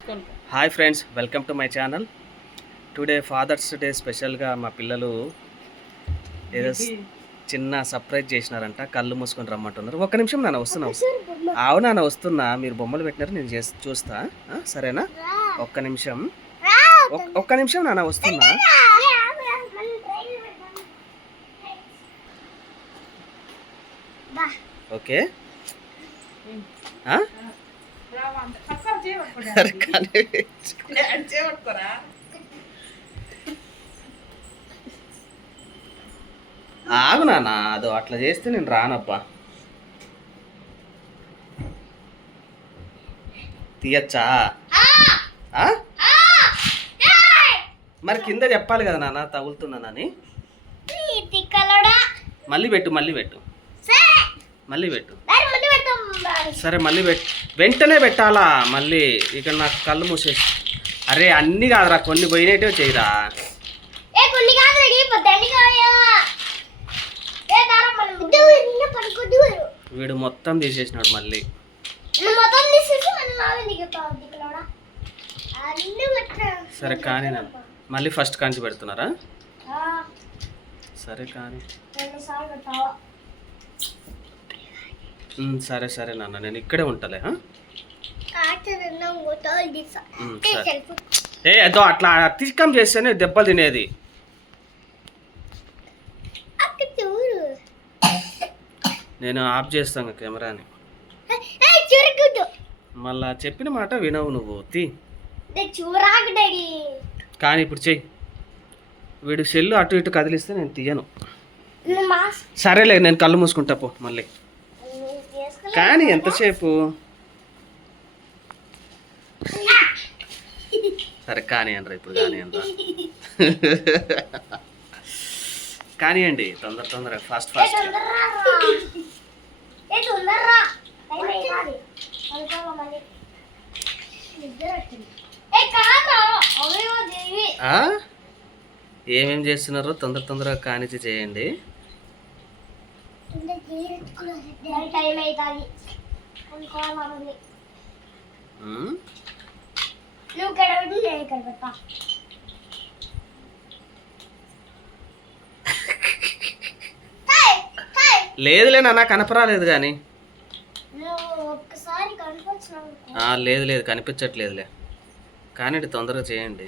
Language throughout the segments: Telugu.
Hi friends, welcome to my channel. Today father's day స్పెషల్గా మా పిల్లలు ఏదో చిన్న సర్ప్రైజ్ చేసినారంట. కళ్ళు మూసుకొని రమ్మంటున్నారు. ఒక్క నిమిషం నాన్న వస్తున్నా. అవునా నాన్న వస్తున్నా. మీరు బొమ్మలు పెట్టినారు, నేను చూస్తా. సరేనా? ఒక్క నిమిషం, ఒక్క నిమిషం నాన్న వస్తున్నా. ఓకే, ఆగు నాన్న. అదో అట్లా చేస్తే నేను రానబ్బా. తీయచ్చా? మరి కింద చెప్పాలి కదా నాన్న, తగులుతున్నానని. మళ్ళీ పెట్టు, మళ్ళీ పెట్టు, మళ్ళీ పెట్టు. సరే మళ్ళీ వెంటనే పెట్టాలా? మళ్ళీ ఇక్కడ నాకు కళ్ళు మూసేసి. అరే అన్నీ కాదురా, కొన్ని పోయినట్టే చేయరా. వీడు మొత్తం తీసేసినాడు మళ్ళీ. సరే కానీ మళ్ళీ ఫస్ట్ కాంచి పెడుతున్నారా? సరే కానీ సరే సరే నాన్న, నేను ఇక్కడే ఉంటాలే. ఏ అదో అట్లా అతికం చేస్తేనే దెబ్బలు తినేది. నేను ఆఫ్ చేస్తాను కెమెరాని. మళ్ళా చెప్పిన మాట వినవు నువ్వు. కానీ ఇప్పుడు చెయ్యి. వీడు సెల్లు అటు ఇటు కదిలిస్తే నేను తీయను. సరేలే, నేను కళ్ళు మూసుకుంటా పో మళ్ళీ. కానీ ఎంతసేపు? సరే కానివ్వండి, ఇప్పుడు కానివ్వండి. కానివ్వండి, తొందరగా ఫాస్ట్ ఫాస్ట్. ఏమేం చేస్తున్నారో తొందరగా కానిచ్చి చేయండి. లేదులే నాన్న, కనపరాలేదు కానీ. లేదు కనిపించట్లేదులే. కానీ తొందరగా చేయండి.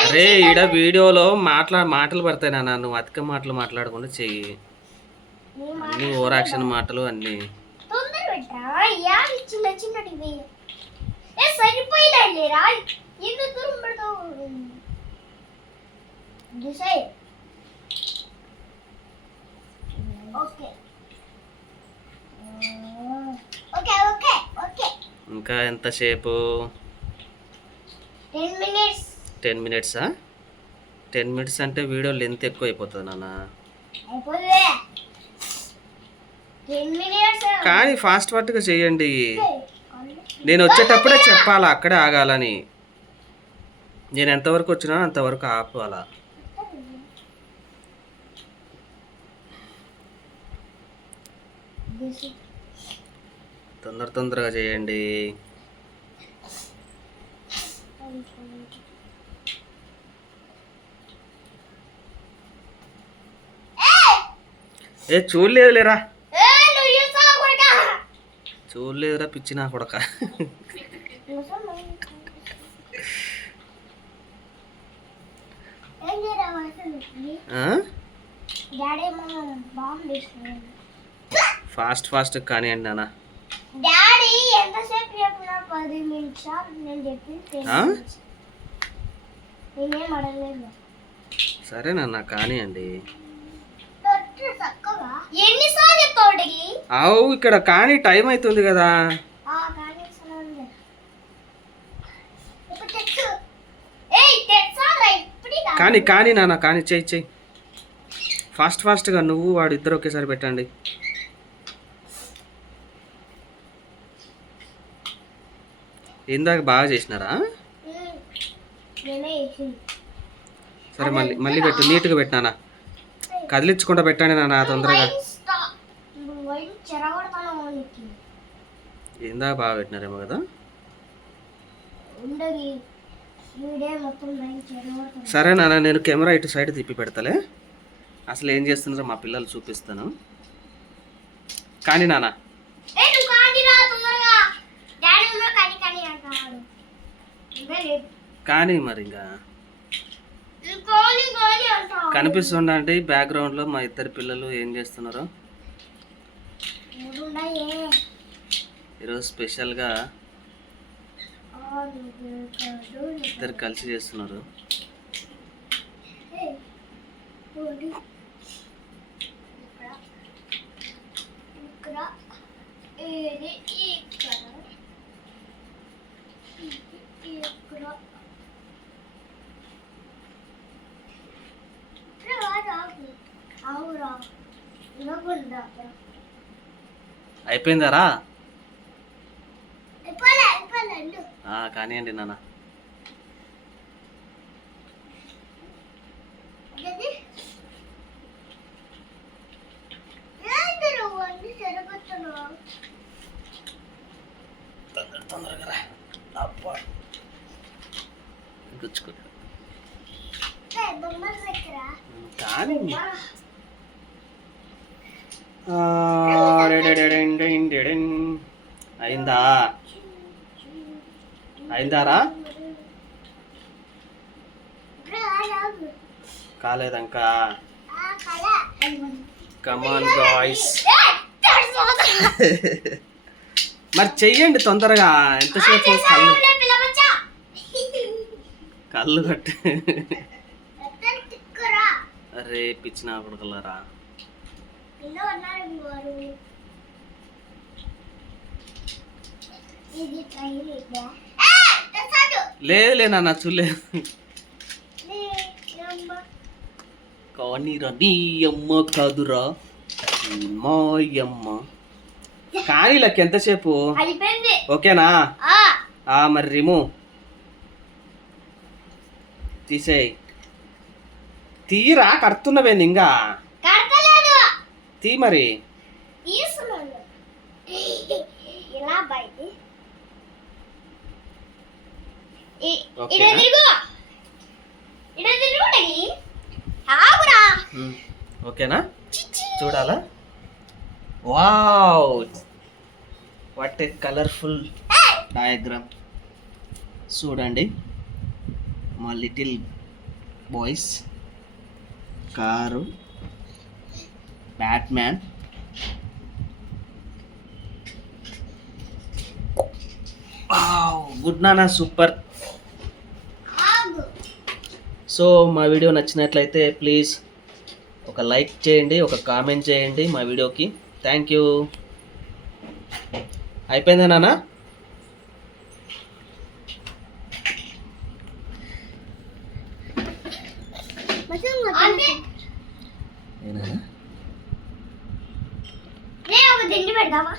అరే ఈడ వీడియోలో మాటలు పడతాయి నాన్న, నువ్వు అధిక మాటలు మాట్లాడకుండా చెయ్యి. అన్ని ఓవరాక్షన్ మాటలు అన్ని. ఇంకా ఎంతసేపు? 10 మినిట్సా? 10 మినిట్స్ అంటే వీడియో లెంత్ ఎక్కువ అయిపోతుంది నాన్న. కానీ ఫాస్ట్గా చేయండి. నేను వచ్చేటప్పుడే చెప్పాలా, అక్కడే ఆగాలని. నేను ఎంతవరకు వచ్చినా అంతవరకు ఆపాలా. తొందరగా చేయండి. చూడలేదులేరా పిచ్చి నా కొడక. ఫాస్ట్ కానివ్వండి నాన్న. సరే నాన్న కానివ్వండి. అవు ఇక్కడ కానీ టైం అవుతుంది కదా. కానీ నాన్న, కానీ చెయ్యి ఫాస్ట్గా. నువ్వు వాడు ఇద్దరు ఒకేసారి పెట్టండి. ఇందాక బాగా చేసినారా? సరే మళ్ళీ పెట్టు, నీట్గా పెట్టినానా. కదిలించకుండా పెట్టండి నాన్న తొందరగా. ఏందా బాగా పెట్టినారేమో కదా. సరే నాన్న, నేను కెమెరా ఇటు సైడ్ తిప్పి పెడతలే. అసలు ఏం చేస్తున్నారో మా పిల్లలు చూపిస్తాను. కానీ నాన్న కానీ మరి ఇంకా కనిపిస్తుందండి బ్యాక్గ్రౌండ్లో మా ఇద్దరు పిల్లలు ఏం చేస్తున్నారో. ఈరోజు స్పెషల్గా ఇద్దరు కలిసి చేస్తున్నారు. అయిపోయిందారా? కానివ్వండి నాన్న. తొందరగా రా. అబ్బా గుచ్చుకుంటా కానీ అయిందారా? కాలేదంకా. కమాన్ గాయ్స్, మరి చెయ్యండి తొందరగా. ఎంతసేపు కళ్ళు కట్టు. అరే పిచ్చిన కొడుకులారా. లేదు నాన్న చూడలేదు. కానీ నీ అమ్మ కాదురా మాయమ్మ. కానీ లెక్క ఎంతసేపు? ఓకేనా? మరి రిమూవ్ తీసేయి. తీరా కడుతున్నవేంది ఇంకా? తీ మరి. ఓకేనా? చూడాలా? Wow, what a colourful diagram. చూడండి మా little boys. Car, Batman, good నానా, సూపర్. సో మా వీడియో నచ్చినట్లయితే ప్లీజ్ ఒక లైక్ చేయండి, ఒక కామెంట్ చేయండి మా వీడియోకి. Thank you. అయిపోయిందా నాన్న? తిండి పెడదామా?